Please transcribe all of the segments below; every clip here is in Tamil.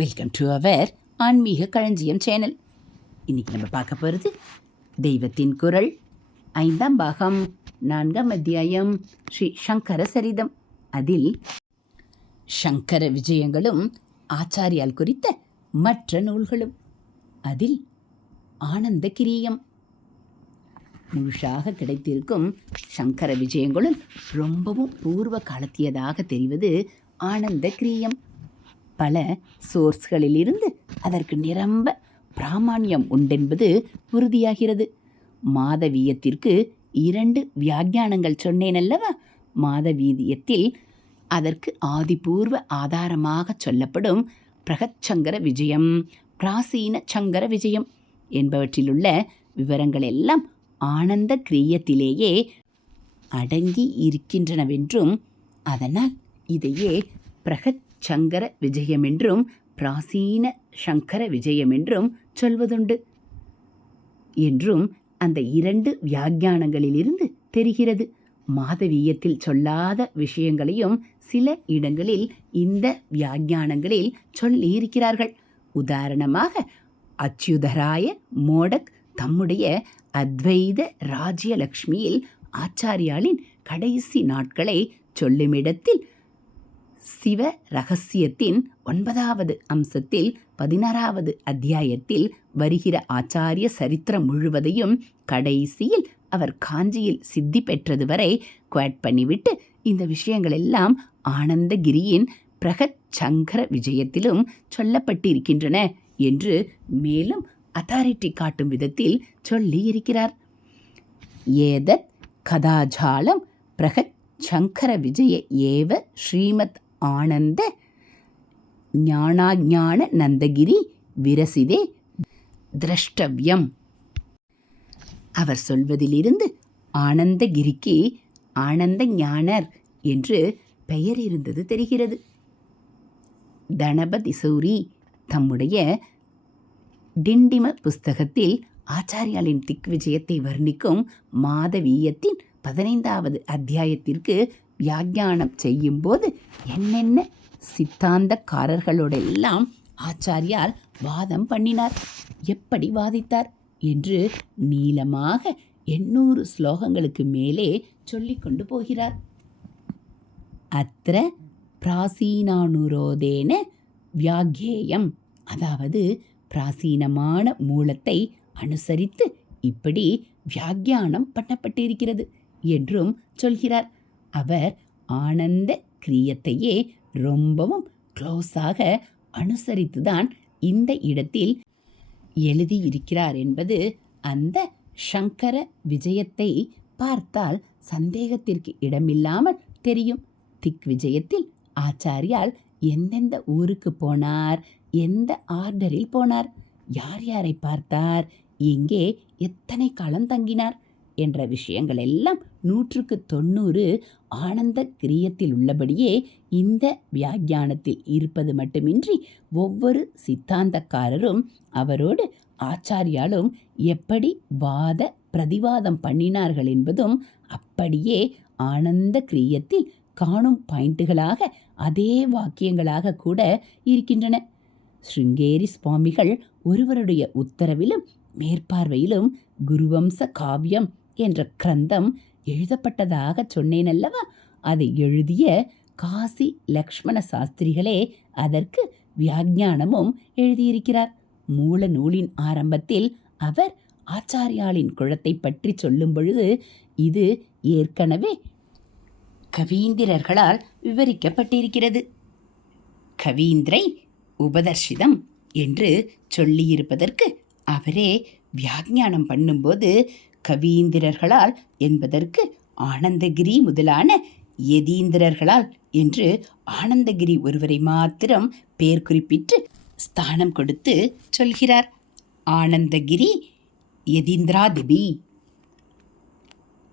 வெல்கம் டு அவர் ஆன்மீக களஞ்சியம் சேனல் இன்னைக்கு நம்ம பார்க்க போகிறது தெய்வத்தின் குரல். ஐந்தாம் பாகம் நான்காம் அத்தியாயம் ஸ்ரீ சங்கர சரிதம். அதில் சங்கர விஜயங்களும் ஆச்சாரியால் குறித்த மற்ற நூல்களும். அதில் ஆனந்த கிரியம். முழுசாக கிடைத்திருக்கும் சங்கர விஜயங்களும் ரொம்பவும் பூர்வ காலத்தியதாக தெரிவது ஆனந்த கிரியம். பல சோர்ஸ்களிலிருந்து அதற்கு நிரம்ப பிராமான்யம் உண்டென்பது உறுதியாகிறது. மாதவீயத்திற்கு இரண்டு வியாக்கியானங்கள் சொன்னேன் அல்லவா மாதவீதியத்தில் அதற்கு ஆதிபூர்வ ஆதாரமாக சொல்லப்படும் பிரகச்சங்கர விஜயம் பிராசீன சங்கர விஜயம் என்பவற்றிலுள்ள விவரங்கள் எல்லாம் ஆனந்த கிரியத்திலேயே அடங்கி இருக்கின்றனவென்றும் அதனால் இதையே பிரகத் சங்கர விஜயமென்றும் பிராசீன சங்கர விஜயமென்றும் சொல்வதுண்டு என்றும் அந்த இரண்டு வியாக்கியானங்களிலிருந்து தெரிகிறது. மாதவீயத்தில் சொல்லாத விஷயங்களையும் சில இடங்களில் இந்த வியாக்கியானங்களில் சொல்லியிருக்கிறார்கள். உதாரணமாக அச்சுதராய மோடக் தம்முடைய அத்வைத ராஜ்யலக்ஷ்மியில் ஆச்சாரியாளின் கடைசி நாட்களை சொல்லுமிடத்தில் சிவ ரகசியத்தின் ஒன்பதாவது அம்சத்தில் பதினாறாவது அத்தியாயத்தில் வருகிற ஆச்சாரிய சரித்திரம் முழுவதையும் கடைசியில் அவர் காஞ்சியில் சித்தி பெற்றது வரை குவாட் பண்ணிவிட்டு இந்த விஷயங்கள் எல்லாம் ஆனந்தகிரியின் பிரகத் சங்கர விஜயத்திலும் சொல்லப்பட்டிருக்கின்றன என்று மேலும் அத்தாரிட்டி காட்டும் விதத்தில் சொல்லியிருக்கிறார். ஏதத் கதாஜாலம் பிரகத் சங்கர விஜய ஏவ ஸ்ரீமத் ஆனந்த. ஞானாஞான நந்தகிரி விரசிதே. திரஷ்டவ்யம். அவர் சொல்வதிலிருந்து ஆனந்தகிரிக்கு ஆனந்த ஞானர் என்று பெயர் இருந்தது தெரிகிறது தனபதிசௌரி தம்முடைய டிண்டிம புஸ்தகத்தில் ஆச்சாரியாலின் திக் விஜயத்தை வர்ணிக்கும் மாதவீயத்தின் பதினைந்தாவது அத்தியாயத்திற்கு வியாக்கியானம் செய்யும்போது என்னென்ன சித்தாந்தக்காரர்களோடெல்லாம் ஆச்சாரியால் வாதம் பண்ணினார்? எப்படி வாதித்தார்? என்று நீளமாக எண்ணூறு ஸ்லோகங்களுக்கு மேலே சொல்லிக்கொண்டு போகிறார். அத்திர பிராசீனானுரோதேன வியாகேயம் அதாவது பிராசீனமான மூலத்தை அனுசரித்து இப்படி வியாக்கியானம் பண்ணப்பட்டிருக்கிறது என்றும் சொல்கிறார். அவர் ஆனந்த கிரியத்தையே ரொம்பவும் க்ளோஸாக அனுசரித்துதான் இந்த இடத்தில் எழுதியிருக்கிறார் என்பது அந்த சங்கர விஜயத்தை பார்த்தால் சந்தேகத்திற்கு இடமில்லாமல் தெரியும். திக் விஜயத்தில் ஆச்சாரியால் எந்தெந்த ஊருக்கு போனார் எந்த ஆர்டரில் போனார் யார் யாரை பார்த்தார் எங்கே எத்தனை காலம் தங்கினார் என்ற விஷயங்கள் எல்லாம் நூற்றுக்கு தொண்ணூறு ஆனந்த கிரியத்தில் உள்ளபடியே இந்த வியாக்கியானத்தில் இருப்பது மட்டுமின்றி ஒவ்வொரு சித்தாந்தக்காரரும் அவரோடு ஆச்சாரியாலும் எப்படி வாத பிரதிவாதம் பண்ணினார்கள் என்பதும் அப்படியே ஆனந்த கிரியத்தில் காணும் பாயிண்ட்டுகளாக அதே வாக்கியங்களாக கூட இருக்கின்றன. ஸ்ருங்கேரி சுவாமிகள் ஒருவருடைய உத்தரவிலும் மேற்பார்வையிலும் குருவம்ச காவியம் என்ற கிரந்தம் எழுதப்பட்டதாக சொன்னேன் அல்லவா அதை எழுதிய காசி லக்ஷ்மண சாஸ்திரிகளே அதற்கு வியாக்ஞானமும் எழுதியிருக்கிறார். மூல நூலின் ஆரம்பத்தில் அவர் ஆச்சாரியாளின் குளத்தை பற்றி சொல்லும் பொழுது இது ஏற்கனவே கவீந்திரர்களால் விவரிக்கப்பட்டிருக்கிறது. கவீந்திரை உபதர்ஷிதம் என்று சொல்லியிருப்பதற்கு அவரே வியாக்ஞானம் பண்ணும்போது கவீந்திரர்களால் என்பதற்கு ஆனந்தகிரி முதலான யதீந்திரர்களால் என்று ஆனந்தகிரி ஒருவரை மாத்திரம் பேர் குறிப்பிட்டு ஸ்தானம் கொடுத்து சொல்கிறார். ஆனந்தகிரி எதீந்திராதிபி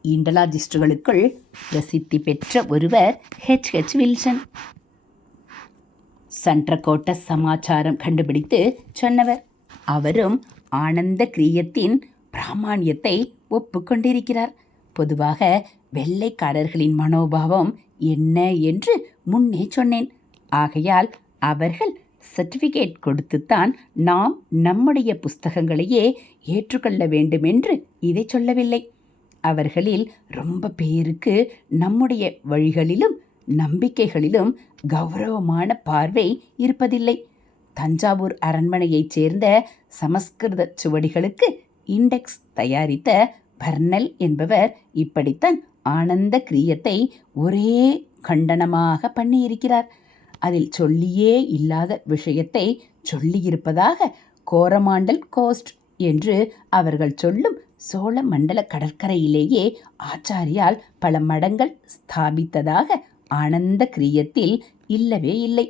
இண்டலாஜிஸ்டுகளுக்குள் பிரசித்தி பெற்ற ஒருவர் ஹெச் ஹெச் வில்சன் சன்றக்கோட்ட சமாச்சாரம் கண்டுபிடித்து சொன்னவர். அவரும் ஆனந்த கிரியத்தின் பிராமான்யத்தை ஒப்புக்கொண்டிருக்கிறார். பொதுவாக வெள்ளைக்காரர்களின் மனோபாவம் என்ன என்று முன்னே சொன்னேன். ஆகையால் அவர்கள் சர்டிஃபிகேட் கொடுத்துத்தான் நாம் நம்முடைய புஸ்தகங்களையே ஏற்றுக்கொள்ள வேண்டுமென்று இதை சொல்லவில்லை. அவர்களில் ரொம்ப பேருக்கு நம்முடைய வழிகளிலும் நம்பிக்கைகளிலும் கௌரவமான பார்வை இருப்பதில்லை. தஞ்சாவூர் அரண்மனையைச் சேர்ந்த சமஸ்கிருத சுவடிகளுக்கு இண்டெக்ஸ் தயாரித்த பர்னல் என்பவர் இப்படித்தான் ஆனந்த கிரியத்தை ஒரே கண்டனமாக பண்ணியிருக்கிறார். அதில் சொல்லியே இல்லாத விஷயத்தை சொல்லியிருப்பதாக கோரமாண்டல் கோஸ்ட் என்று அவர்கள் சொல்லும் சோழ மண்டல கடற்கரையிலேயே ஆச்சாரியால் பல மடங்கள் ஸ்தாபித்ததாக ஆனந்த கிரியத்தில் இல்லவே இல்லை.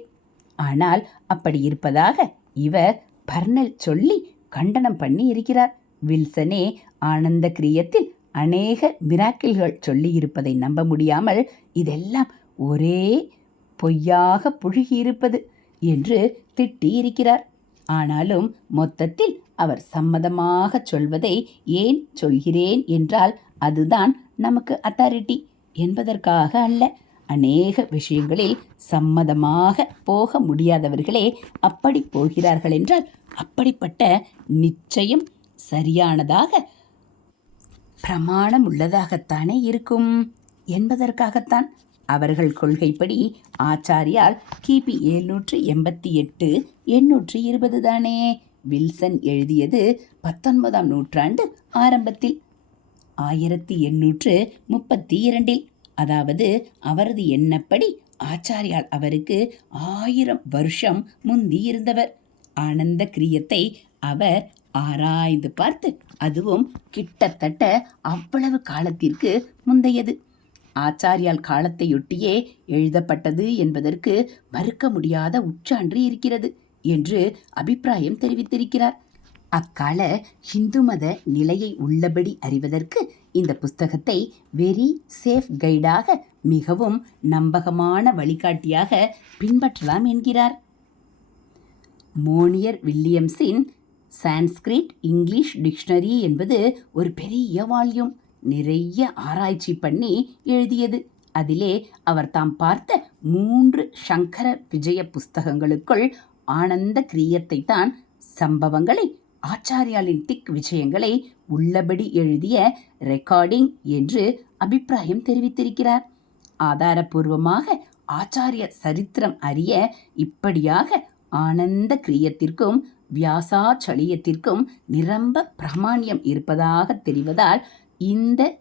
ஆனால் அப்படி இருப்பதாக இவர் பர்னல் சொல்லி கண்டனம் பண்ணி இருக்கிறார் வில்சனே ஆனந்த கிரியத்தில் அநேக மிராக்கிள்கள் சொல்லியிருப்பதை நம்ப முடியாமல் இதெல்லாம் ஒரே பொய்யாக புழுகியிருப்பது என்று திட்டியிருக்கிறார். ஆனாலும் மொத்தத்தில் அவர் சம்மதமாக சொல்வதை ஏன் சொல்கிறேன் என்றால் அதுதான் நமக்கு அத்தாரிட்டி என்பதற்காக அல்ல. அநேக விஷயங்களில் சம்மதமாக போக முடியாதவர்களே அப்படி போகிறார்கள் என்றால் அப்படிப்பட்ட நிச்சயம் சரியானதாக பிரமாணம் உள்ளதாகத்தானே இருக்கும் என்பதற்காகத்தான் அவர்கள் கொள்கைப்படி ஆச்சாரியால் கிபி எழுநூற்று எண்பத்தி எட்டு எண்ணூற்று இருபது தானே வில்சன் எழுதியது பத்தொன்பதாம் நூற்றாண்டு ஆரம்பத்தில். ஆயிரத்தி எண்ணூற்று முப்பத்தி இரண்டில் அதாவது அவரது எண்ணப்படி ஆச்சாரியால் அவருக்கு ஆயிரம் வருஷம் முந்தி இருந்தவர் ஆனந்த கிரியத்தை அவர் ஆராய்ந்து பார்த்து அதுவும் கிட்டத்தட்ட அவ்வளவு காலத்திற்கு முந்தையது. ஆச்சாரியால் காலத்தையொட்டியே எழுதப்பட்டது என்பதற்கு மறுக்க முடியாத உச்சான்று இருக்கிறது என்று அபிப்பிராயம் தெரிவித்திருக்கிறார். அக்கால ஹிந்து மத நிலையை உள்ளபடி அறிவதற்கு இந்த புஸ்தகத்தை வெரி சேஃப் கைடாக மிகவும் நம்பகமான வழிகாட்டியாக பின்பற்றலாம் என்கிறார். மோனியர் வில்லியம்ஸின் சான்ஸ்கிரிட் இங்கிலீஷ் டிக்ஷனரி என்பது ஒரு பெரிய வால்யூம். நிறைய ஆராய்ச்சி பண்ணி எழுதியது. அதிலே அவர் தாம் பார்த்த மூன்று சங்கர விஜய புஸ்தகங்களுக்குள் ஆனந்த கிரியத்தை தான் சம்பவங்களை ஆச்சாரியாலின் திக் விஷயங்களை உள்ளபடி எழுதிய ரெக்கார்டிங் என்று அபிப்பிராயம் தெரிவித்திருக்கிறார். ஆதாரபூர்வமாக ஆச்சாரிய சரித்திரம் அறிய இப்படியாக ஆனந்த கிரியத்திற்கும் வியாசாச்சலியத்திற்கும் நிரம்ப பிராமாணியம் இருப்பதாக தெரிவதால் இந்த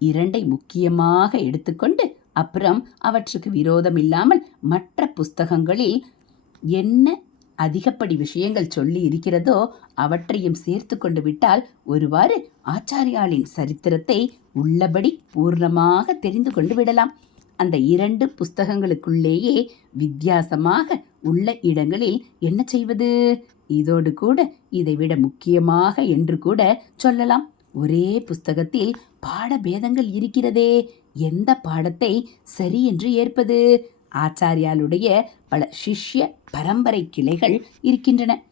இரண்டை முக்கியமாக எடுத்துக்கொண்டு அப்புறம் அவற்றுக்கு விரோதம் இல்லாமல் மற்ற புஸ்தகங்களில் என்ன அதிகப்படி விஷயங்கள் சொல்லி இருக்கிறதோ அவற்றையும் சேர்த்து கொண்டு விட்டால் ஒருவாறு ஆச்சாரியாளின் சரித்திரத்தை உள்ளபடி பூர்ணமாக தெரிந்து கொண்டு விடலாம். அந்த இரண்டு புஸ்தகங்களுக்குள்ளேயே வித்தியாசமாக உள்ள இடங்களில் என்ன செய்வது? இதோடு கூட இதைவிட முக்கியமாக என்று கூட சொல்லலாம். ஒரே புஸ்தகத்தில் பாடபேதங்கள் இருக்கிறதே. எந்த பாடத்தை சரி என்று ஏற்பது? ஆச்சாரியாலுடைய பல சிஷ்ய பரம்பரை கிளைகள் இருக்கின்றன.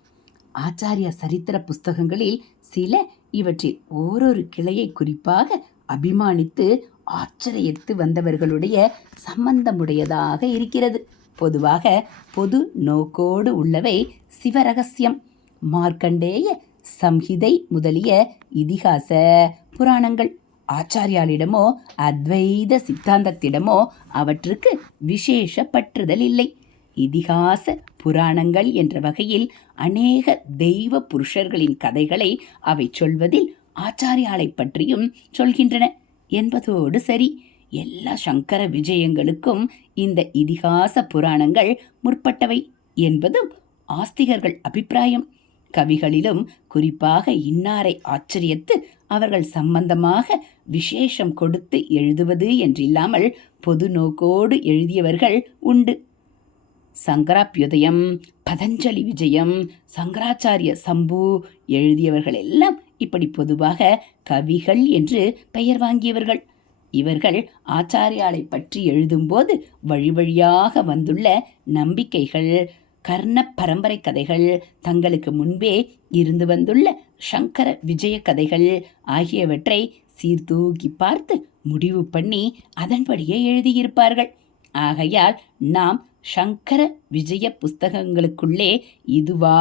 ஆச்சாரிய சரித்திர புஸ்தகங்களில் சில இவற்றில் ஓரொரு கிளையை குறிப்பாக அபிமானித்து ஆச்சரியத்து வந்தவர்களுடைய சம்பந்தமுடையதாக இருக்கிறது. பொதுவாக பொது நோக்கோடு உள்ளவை சிவரகசியம். மார்க்கண்டேய சம்ஹிதை முதலிய இதிகாச புராணங்கள். ஆச்சாரியாலிடமோ அத்வைத சித்தாந்தத்திடமோ அவற்றுக்கு விசேஷ பற்றுதல் இல்லை இதிகாச புராணங்கள் என்ற வகையில் அநேக தெய்வ புருஷர்களின் கதைகளை அவை சொல்வதில் ஆச்சாரியாலை பற்றியும் சொல்கின்றன. என்பதோடு சரி எல்லா சங்கர விஜயங்களுக்கும் இந்த இதிகாச புராணங்கள் முற்பட்டவை என்பதும் ஆஸ்திகர்கள் அபிப்பிராயம். கவிகளிலும் குறிப்பாக இன்னாரை ஆச்சரியத்து அவர்கள் சம்பந்தமாக விசேஷம் கொடுத்து எழுதுவது என்றில்லாமல் பொது நோக்கோடு எழுதியவர்கள் உண்டு. சங்கராபியுதயம் பதஞ்சலி விஜயம் சங்கராச்சாரிய சம்பு எழுதியவர்கள் எல்லாம் இப்படி பொதுவாக கவிகள் என்று பெயர் வாங்கியவர்கள். இவர்கள் ஆச்சாரியாலை பற்றி எழுதும்போது வழி வழியாக வந்துள்ள நம்பிக்கைகள் கர்ண பரம்பரை கதைகள் தங்களுக்கு முன்பே இருந்து வந்துள்ள சங்கர விஜய கதைகள் ஆகியவற்றை சீர்தூக்கி பார்த்து முடிவு பண்ணி அதன்படியே எழுதியிருப்பார்கள். ஆகையால் நாம் சங்கர விஜய புஸ்தகங்களுக்குள்ளே இதுவா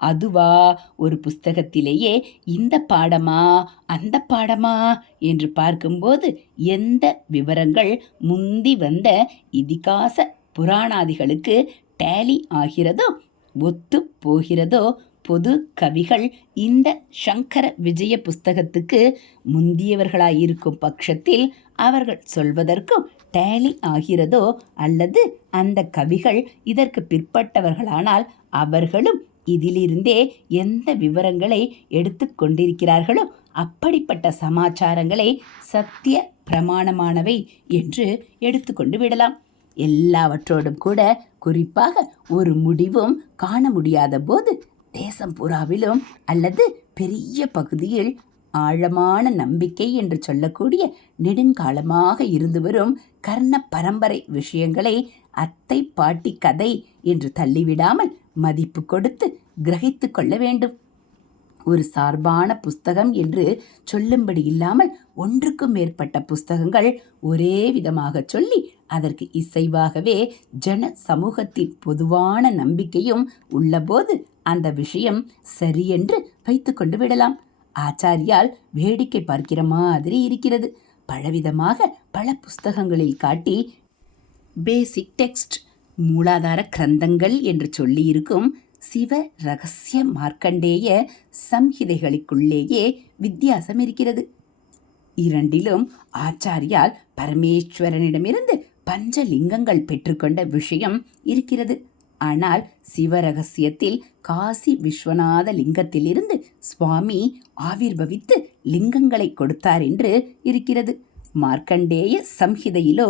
அதுவா ஒரு புஸ்தகத்திலேயே இந்த பாடமா அந்த பாடமா என்று பார்க்கும்போது எந்த விவரங்கள் முந்தி வந்த இதிகாச புராணாதிகளுக்கு டேலி ஆகிறதோ ஒத்து போகிறதோ பொது கவிகள் இந்த சங்கர விஜய புஸ்தகத்துக்கு முந்தியவர்களாயிருக்கும் பட்சத்தில் அவர்கள் சொல்வதற்கும் டேலி ஆகிறதோ அல்லது அந்த கவிகள் இதற்கு பிற்பட்டவர்களானால் அவர்களும் இதிலிருந்தே எந்த விவரங்களை எடுத்துக்கொண்டிருக்கிறார்களோ அப்படிப்பட்ட சமாச்சாரங்களை சத்திய பிரமாணமானவை என்று எடுத்துக்கொண்டு விடலாம். எல்லாவற்றோடும் கூட குறிப்பாக ஒரு முடிவும் காண முடியாத போது தேசம் பூராவிலும் அல்லது பெரிய பகுதியில் ஆழமான நம்பிக்கை என்று சொல்லக்கூடிய நெடுங்காலமாக இருந்து வரும் கர்ண பரம்பரை விஷயங்களை அத்தை பாட்டி கதை என்று தள்ளிவிடாமல் மதிப்பு கொடுத்து கிரகித்து கொள்ள வேண்டும். ஒரு சார்பான புஸ்தகம் என்று சொல்லும்படி இல்லாமல் ஒன்றுக்கும் மேற்பட்ட புஸ்தகங்கள் ஒரே விதமாக சொல்லி அதற்கு இசைவாகவே ஜன சமூகத்தின் பொதுவான நம்பிக்கையும் உள்ளபோது அந்த விஷயம் சரியென்று வைத்துக்கொண்டு விடலாம். ஆச்சாரியால் வேடிக்கை பார்க்கிற மாதிரி இருக்கிறது. பலவிதமாக பல புஸ்தகங்களில் காட்டி பேசிக் டெக்ஸ்ட் மூலாதார கிரந்தங்கள் என்று சொல்லியிருக்கும் சிவ ரகசிய மார்க்கண்டேய சம்ஹிதைகளுக்குள்ளேயே வித்தியாசம் இருக்கிறது. இரண்டிலும் ஆச்சாரியால் பரமேஸ்வரனிடமிருந்து பஞ்சலிங்கங்கள் பெற்றுக்கொண்ட விஷயம் இருக்கிறது. ஆனால் சிவரகசியத்தில் காசி விஸ்வநாத லிங்கத்திலிருந்து சுவாமி ஆவிர்பவித்து லிங்கங்களை கொடுத்தார் என்று இருக்கிறது. மார்க்கண்டேய சம்ஹிதையிலோ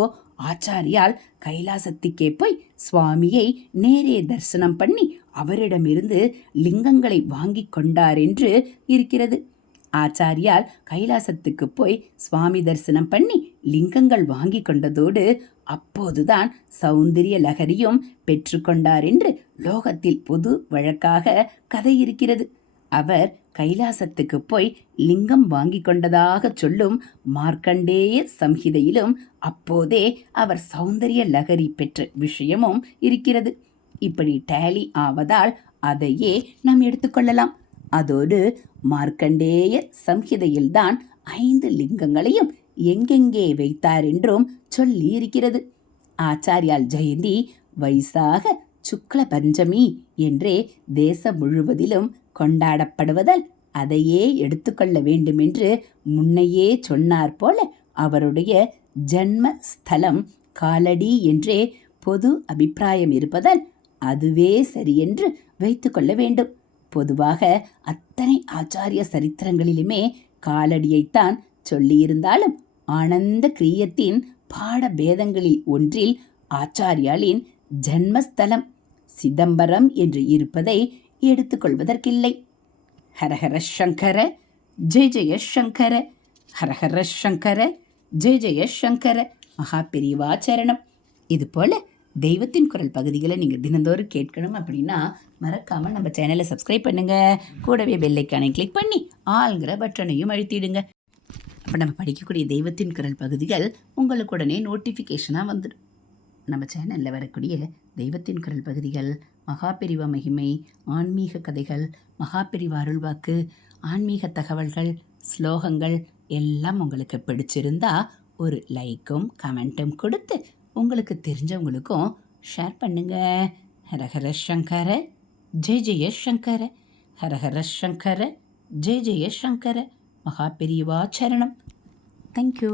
ஆச்சாரியால் கைலாசத்துக்கே போய் சுவாமியை நேரே தரிசனம் பண்ணி அவரிடமிருந்து லிங்கங்களை வாங்கி கொண்டார் என்று இருக்கிறது. ஆச்சாரியால் கைலாசத்துக்கு போய் சுவாமி தரிசனம் பண்ணி லிங்கங்கள் வாங்கி கொண்டதோடு அப்போதுதான் சௌந்தரிய லகரியும் பெற்றுக்கொண்டார் என்று லோகத்தில் பொது வழக்காக கதை இருக்கிறது அவர் கைலாசத்துக்கு போய் லிங்கம் வாங்கி கொண்டதாக சொல்லும் மார்க்கண்டேய சம்ஹிதையிலும் அப்போதே அவர் சௌந்தரிய லகரி பெற்ற விஷயமும் இருக்கிறது. இப்படி டேலி ஆவதால் அதையே நாம் எடுத்துக்கொள்ளலாம் அதோடு மார்க்கண்டேய சம்ஹிதையில்தான் ஐந்து லிங்கங்களையும் எங்கெங்கே வைத்தார் என்றும் சொல்லி இருக்கிறது ஆச்சாரியால் ஜெயந்தி வைசாக சுக்ல பஞ்சமி என்றே தேசம் முழுவதிலும் கொண்டாடப்படுவதால் அதையே எடுத்துக்கொள்ள வேண்டுமென்று முன்னையே சொன்னார் போல அவருடைய ஜன்ம ஸ்தலம் காலடி என்றே பொது அபிப்பிராயம் இருப்பதால் அதுவே சரியென்று வைத்துக்கொள்ள வேண்டும். பொதுவாக அத்தனை ஆச்சாரிய சரித்திரங்களிலுமே காலடியைத்தான் சொல்லியிருந்தாலும் ஆனந்த கிரியத்தின் பாட பேதங்களில் ஒன்றில் ஆச்சாரியாலின் ஜன்மஸ்தலம் சிதம்பரம் என்று இருப்பதை எடுத்துக்கொள்வதற்கில்லை. ஹரஹர சங்கர ஜெய ஜெய சங்கர ஹரஹர சங்கர ஜெய ஜெய சங்கர மகா பெரியவாச்சரணம் இது தெய்வத்தின் குரல் பகுதிகளை நீங்கள் தினந்தோறும் கேட்கணும் அப்படின்னா மறக்காமல் நம்ம சேனலை சப்ஸ்கிரைப் பண்ணுங்கள் கூடவே பெல்லைக்கானை கிளிக் பண்ணி ஆளுங்கிற பட்டனையும் அழுத்திடுங்க. இப்போ நம்ம படிக்கக்கூடிய தெய்வத்தின் குரல் பகுதிகள் உங்களுக்கு உடனே நோட்டிஃபிகேஷனாக வந்துடும் நம்ம சேனலில் வரக்கூடிய தெய்வத்தின் குரல் பகுதிகள் மகாபிரிவ மகிமை ஆன்மீக கதைகள் மகாபிரிவ அருள்வாக்கு ஆன்மீக தகவல்கள் ஸ்லோகங்கள் எல்லாம் உங்களுக்கு பிடிச்சிருந்தா ஒரு லைக்கும் கமெண்ட்டும் கொடுத்து உங்களுக்கு தெரிஞ்சவங்களுக்கும் ஷேர் பண்ணுங்க. ஹரஹர சங்கர ஜெய ஜெய சங்கர. ஹரஹர சங்கர ஜெய ஜெய சங்கர. மகா பெரியவா சரணம். தேங்க்யூ